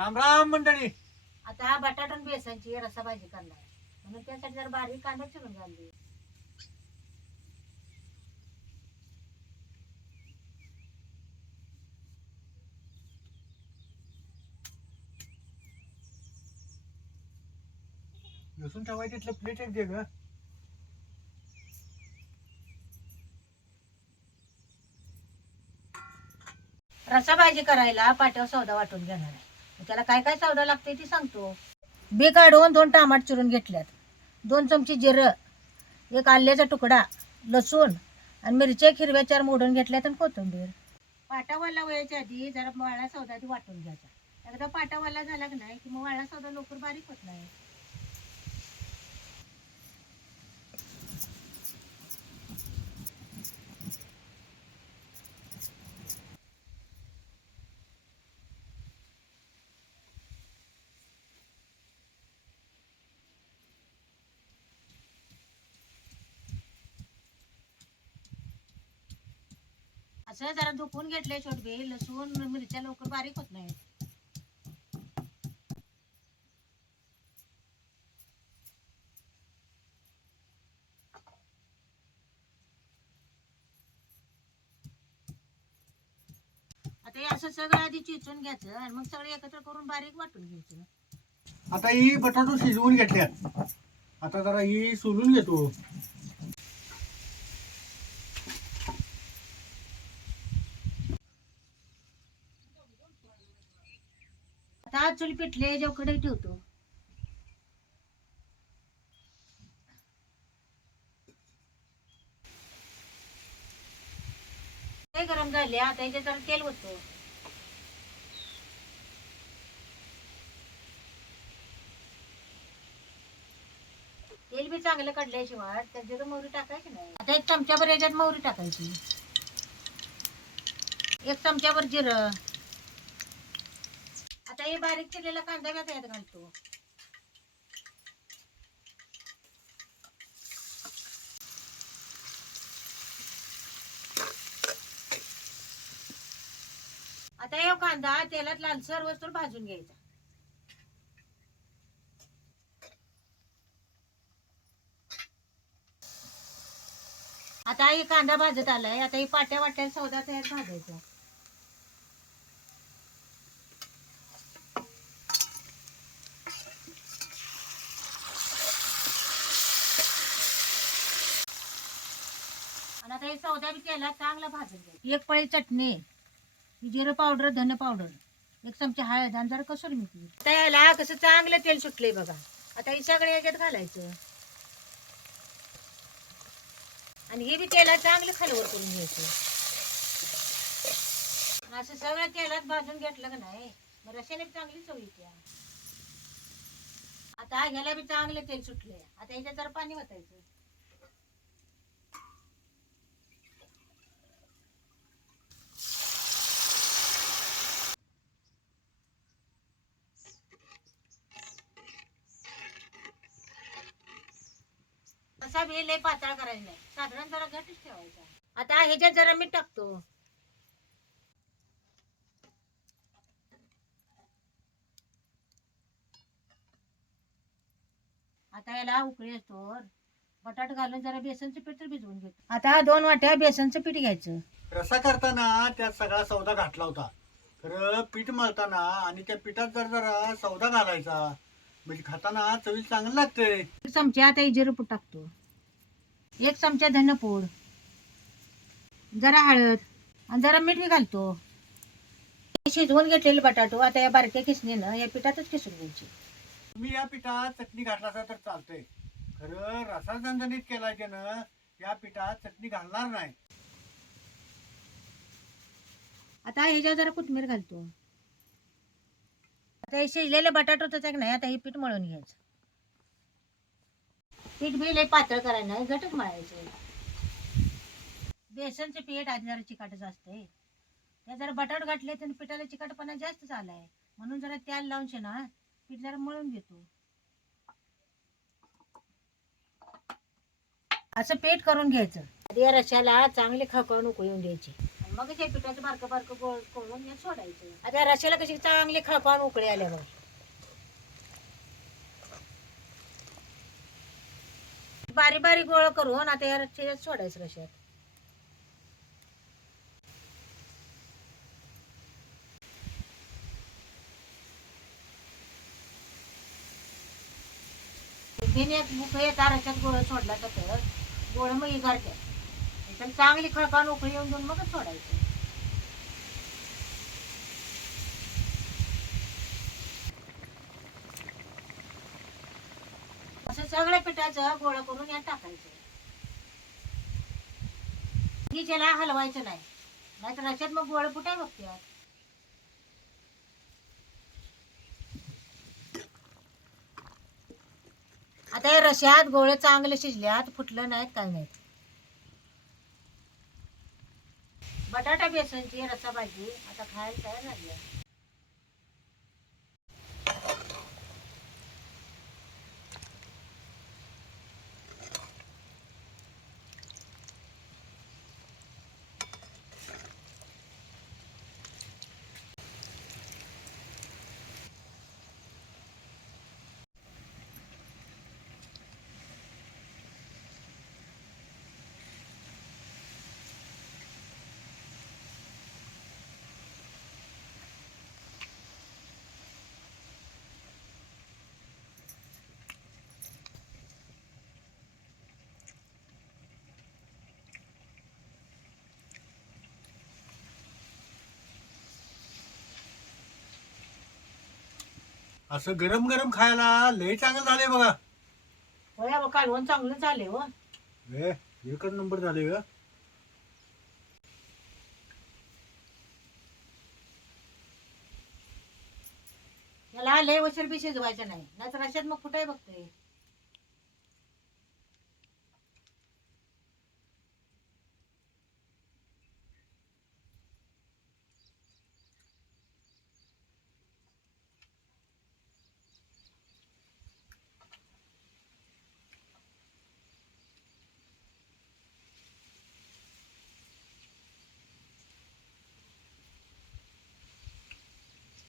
राम राम मंडळी. आता हा बटाटा आणि बेसनची रसा भाजी करणार. आहे. म्हणून त्यासाठी जर बारीक कांदा चिरून घालली लसूण ठेवायची तिथलं प्लेट एक दे ग. रसा भाजी करायला पाट्यावर सौदा वाटून घेणार आहे. त्याला काय काय सौदा लागते ती सांगतो. बी काढून दोन टमाट चिरून घेतल्यात. दोन चमची जिरं एक आल्याचा तुकडा लसूण आणि मिरच्या एक हिरव्या चार मोडून घेतल्यात आणि कोथिंबीर. पाटावाला वयाच्या आधी जरा वाळा सौदा आधी वाटून घ्यायचा. एकदा पाटावाला झाला की नाही की मग वाळा सौदा लवकर बारीक होत नाही. असं जरा धुकून घेतले छोटबे लसूण मिरच्या लवकर बारीक होत नाही आता हे असं सगळं आधी चिचून घ्यायचं आणि मग सगळं एकत्र करून बारीक वाटून घ्यायचं. आता ही बटाटो शिजवून घेतल्यात. आता जरा ही सोलून घेतो. आता चुली पिठले जेवकडे ठेवतो. ते गरम झाले आता याच्यात जरा तेल होतो तेल बी चांगलं काढल्याशिवाय त्याच्यात मोहरी टाकायची नाही. आता एक चमच्याभर याच्यात मोहरी टाकायची. एक चमच्याभर जिरं. आता हे बारीक केलेला कांदा मी यात घालतो. आता हे कांदा तेलात लालसर वस्तू भाजून घ्यायचा. आता हे कांदा भाजत आलाय आता ही पाट्या वाट्या सौदा तयार भाजायचा. आणि आता हे सौदा बी केला चांगला भाजून एक पळी चटणी जिरं पावडर धने पावडर एक चमचे हळद आणि जरा कसुरी मिळते त्याला याला कसं चांगलं तेल सुटलंय बघा. आता हे सगळं याच्यात घालायचं. आणि हे बी तेलात चांगलं खालवर करून घ्यायचं. असं सगळं तेलात भाजून घेतलं का नाही मग रशाने चांगली चव येते. आता ह्याला बी चांगलं तेल सुटलंय. आता ह्याच्यात जरा पाणी वाटायचं असा बी लय पातळ करायचा नाही. साधारण जरा घटच ठेवायचा. आता ह्याच्यात जरा मीठ टाकतो. आता याला उकळी असतो बटाट घालून जरा बेसनचं पीठ तर भिजवून घेतो. आता दोन वाट्या बेसनचं पीठ घ्यायचं. रसा करताना त्यात सगळा सौदा घातला होता. खरं पीठ मळताना आणि त्या पिठात जर जरा सौदा घालायचा म्हणजे खाताना चवीला चांगलं लागते चमचा आता जिरं पूड टाकतो. एक चमचा धनपूड जरा हळद आणि जरा मीठ बी घालतो. शिजवून घेतलेले बटाटो आता या बारक्या किसणीनं या पिठातच किसून घ्यायची. तुम्ही या पिठात चटणी घातला तर चालतंय. खरं रसा झणझणीत केलाय त्यानं या पिठात चटणी घालणार नाही. आता ह्याच्यावर जरा कोथमीर घालतो. आता हे शिजलेले बटाटो तर नाही आता हे पीठ मळून घ्यायचं. पीठ बी लय पातळ करायला नाही घटक मळायचं. बेसनचं पीठ आधी जरा चिकाटच असते ते जरा बटाट घातले तर पिठाला चिकाटपणा जास्त झालाय. म्हणून जरा तेल लावून ना पीठ जरा मळून घेतो. असं पीठ करून घ्यायचं. आधी या रश्याला चांगली खवळून उकळून द्यायची. आणि मग ते पिठाचं बारकं बारकं गोळ करून सोडायचं. आता या रश्याला कशी चांगली खळपान उकळी आल्या बघ बारीक बारीक गोळ करून आता या रश्यात सोडायचं रश्यात तिने एक गोळ सोडला तर गोळ मग इगारत्या चांगली खळपान उकळी येऊन देऊन मगच सोडायचं. असं सगळ्या पिठाचं गोळा करून यात टाकायचं. त्याला हलवायचं नाही. नाहीतर रश्यात मग गोळ फुटाय बघते आता या रश्यात गोळे चांगले शिजल्यात फुटलं नाहीत काय नाहीत. बटाटा बेसनची रसा भाजी आता खायला तयार झाली आहे. असं गरम गरम खायला लय चांगलं झालंय बघा. होय अहो, कालवण चांगलं झाले हो. ए एकच नंबर झाले ग. याला लय वचर बी शिजवायचं नाही नाहीतर रश्यात मग फुटाय बघते?